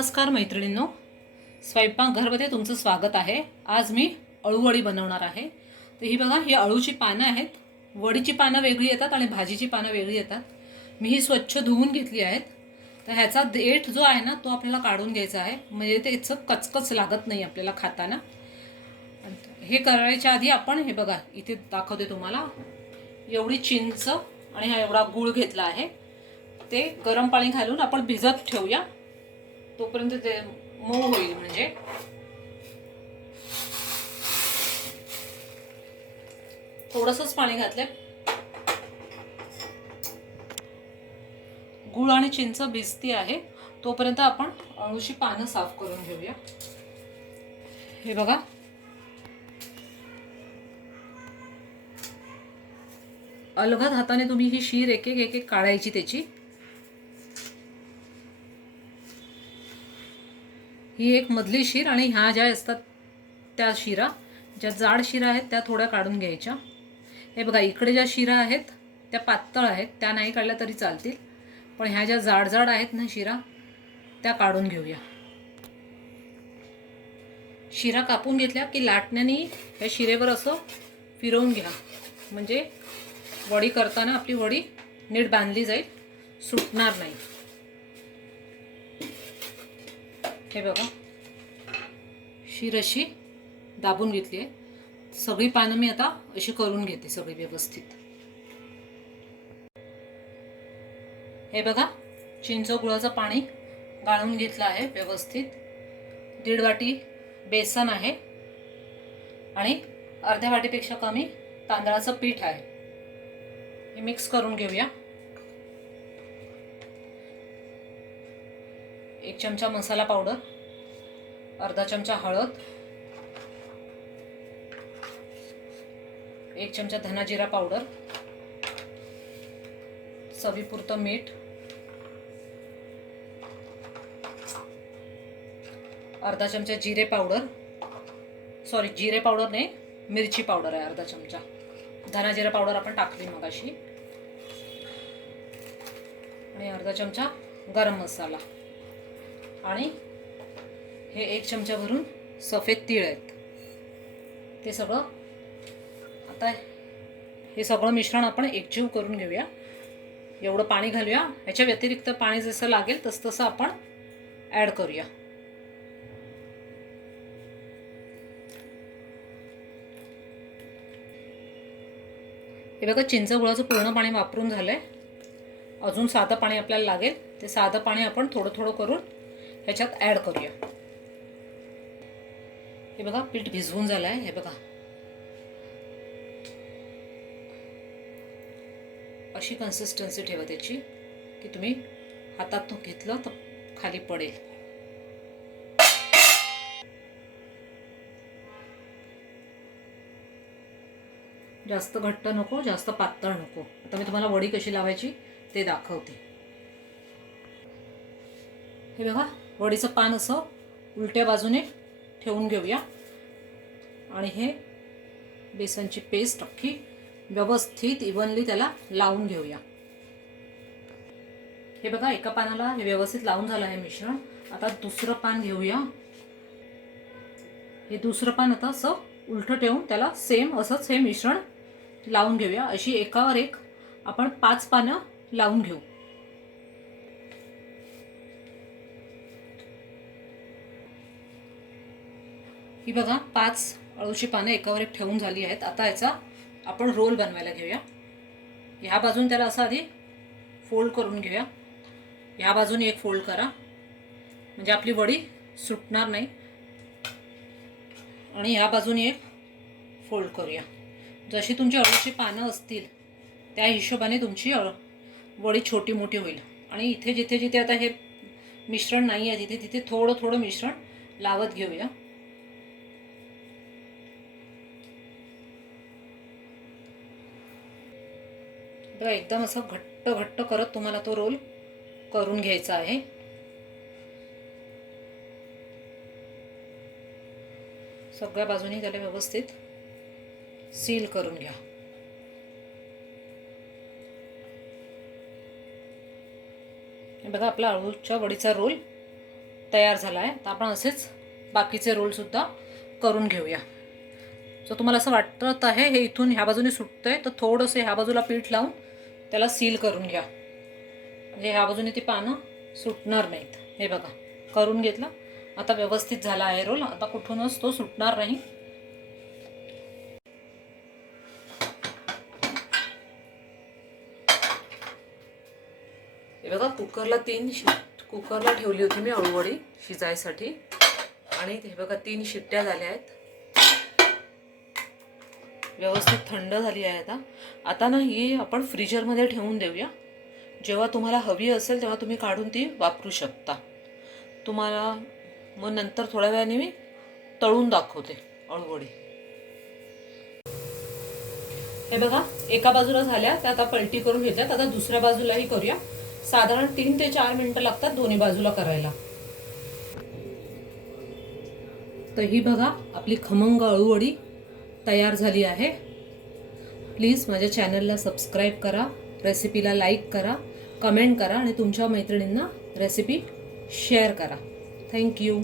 नमस्कार मैत्रिणींनो, स्वयंपाकघरमध्ये तुमचं स्वागत आहे। आज मी अळूवडी बनवणार आहे। तर ही बघा, ही अळूची पानं आहेत। वडीची पानं वेगळी येतात आणि भाजीची पानं वेगळी येतात। मी ही स्वच्छ धुवून घेतली आहेत। तर ह्याचा देठ जो आहे ना, तो आपल्याला काढून घ्यायचा आहे, म्हणजे त्याचं कचकच लागत नाही आपल्याला खाताना। हे करायच्या आधी आपण हे बघा, इथे दाखवते तुम्हाला, एवढी चिंच आणि हा एवढा गूळ घेतला आहे। ते गरम पाणी घालून आपण भिजत ठेवूया, तोपर्यंत ते मऊ होईल। म्हणजे थोडंसंच पाणी घातलंय। गूळ आणि चिंच भिजती आहे, तोपर्यंत आपण अळूची पानं साफ करून घेऊया। हे बघा, अलगद हाताने तुम्ही ही शीर एक एक काढायची त्याची। ही एक मधली शीर आणि ह्या ज्या असतात त्या शिरा, ज्या जाड शिरा आहेत त्या थोड्या काढून घ्यायच्या। हे बघा, इकडे ज्या शिरा आहेत त्या पातळ आहेत, त्या नाही काढल्या तरी चालतील, पण ह्या ज्या जाड जाड आहेत ना शिरा, त्या काढून घेऊया। शिरा कापून घेतल्या की लाटण्याने ह्या शिरेवर असं फिरवून घ्या, म्हणजे वडी करताना आपली वडी नीट बांधली जाईल, सुटणार नाही। हे बघा, शीर अशी दाबून घेतली आहे। सगळी पानं मी आता अशी करून घेते सगळी व्यवस्थित। हे बघा, चिंच गुळाचं पाणी गाळून घेतलं आहे व्यवस्थित। 1.5 वाटी बेसन आहे आणि अर्ध्या वाटीपेक्षा कमी तांदळाचं पीठ आहे। हे मिक्स करून घेऊया। 1 चमचा मसाला पावडर, अर्धा चमचा हळद, 1 चमचा धना जिरा पावडर, चवीपुरतं मीठ, अर्धा चमचा जिरे पावडर, सॉरी जिरे पावडर नाही, मिरची पावडर आहे अर्धा चमचा। धना जिरा पावडर आपण टाकली मगाशी, आणि अर्धा चमचा गरम मसाला, आणि हे 1 चमचा भरून सफेद तीळ आहेत। ते सगळं आता हे सगळं मिश्रण आपण एकजीव करून घेऊया। एवढं पाणी घालूया, याच्या व्यतिरिक्त पाणी जसं लागेल तसं आपण ॲड करूया। हे बघा, चिंच गुळाचं पूर्ण पाणी वापरून झालंय। अजून साधं पाणी आपल्याला लागेल, ते साधं पाणी आपण थोडं थोडं करून ह्याच्यात ॲड करूया। हे बघा, पीठ भिजवून झालंय। हे बघा, अशी कन्सिस्टन्सी ठेवा त्याची, की तुम्ही हातात घेतलं तर खाली पडेल। जास्त घट्ट नको, जास्त पातळ नको। आता मी तुम्हाला वडी कशी लावायची ते दाखवते। हे बघा, वडीचं पान असं उलट्या बाजूने ठेवून घेऊया, आणि हे बेसनची पेस्ट अख्खी व्यवस्थित इव्हनली त्याला लावून घेऊया। हे बघा, एका पानाला हे व्यवस्थित लावून झालं आहे मिश्रण। आता दुसरं पान घेऊया। हे दुसरं पान आता असं उलटं ठेवून त्याला सेम असंच हे मिश्रण लावून घेऊया। अशी एकावर एक आपण 5 पानं लावून घेऊ। ही बघा, 5 अळूची पानं एकावर एक ठेवून झाली आहेत। आता याचा आपण रोल बनवायला घेऊया। ह्या बाजून त्याला असं आधी फोल्ड करून घेऊया। ह्या बाजूने एक फोल्ड करा, म्हणजे आपली वडी सुटणार नाही, आणि ह्या बाजूने एक फोल्ड करूया। जशी तुमची अळूची पानं असतील त्या हिशोबाने तुमची वडी छोटी मोठी होईल। आणि इथे जिथे जिथे आता हे मिश्रण नाही आहे तिथे तिथे थोडं थोडं मिश्रण लावत घेऊया। बघा, एकदम असं घट्ट घट्ट करत तुम्हाला तो रोल करून घ्यायचा आहे। सगळ्या बाजूनी त्याला व्यवस्थित सील करून घ्या। बघा, आपला अळूच्या वडीचा रोल तयार झाला आहे. तर आपण असेच बाकीचे रोलसुद्धा करून घेऊया. जर तुम्हाला असं वाटत आहे हे इथून ह्या बाजूने सुटतंय तर थोडंसं ह्या बाजूला पीठ लावून त्याला सील करून घ्या, म्हणजे ह्या बाजूने ती पानं सुटणार नाहीत. हे बघा करून घेतलं. आता व्यवस्थित झाला आहे रोल. आता कुठूनच तो सुटणार नाही. हे बघा कुकरला ठेवली होती मी अळूवडी शिजायसाठी आणि हे बघा 3 शिट्ट्या झाल्या आहेत. व्यवस्थित थंड झाली आहे. आता ना ही आपण फ्रीजरमध्ये ठेवून देऊया. जेव्हा तुम्हाला हवी असेल तेव्हा तुम्ही काढून ती वापरू शकता. तुम्हाला मग नंतर थोड्या वेळाने मी तळून दाखवते अळूवडी. हे बघा एका बाजूला झाल्या तर आता पलटी करून घेतात. आता दुसऱ्या बाजूलाही करूया. साधारण 3 ते 4 मिनिटं लागतात दोन्ही बाजूला करायला. तर ही बघा आपली खमंग अळूवडी तयार झाली आहे. प्लीज माझ्या चॅनलला सबस्क्राईब करा, रेसिपीला लाईक करा, कमेंट करा आणि तुमच्या मैत्रिणींना रेसिपी शेअर करा. थँक्यू.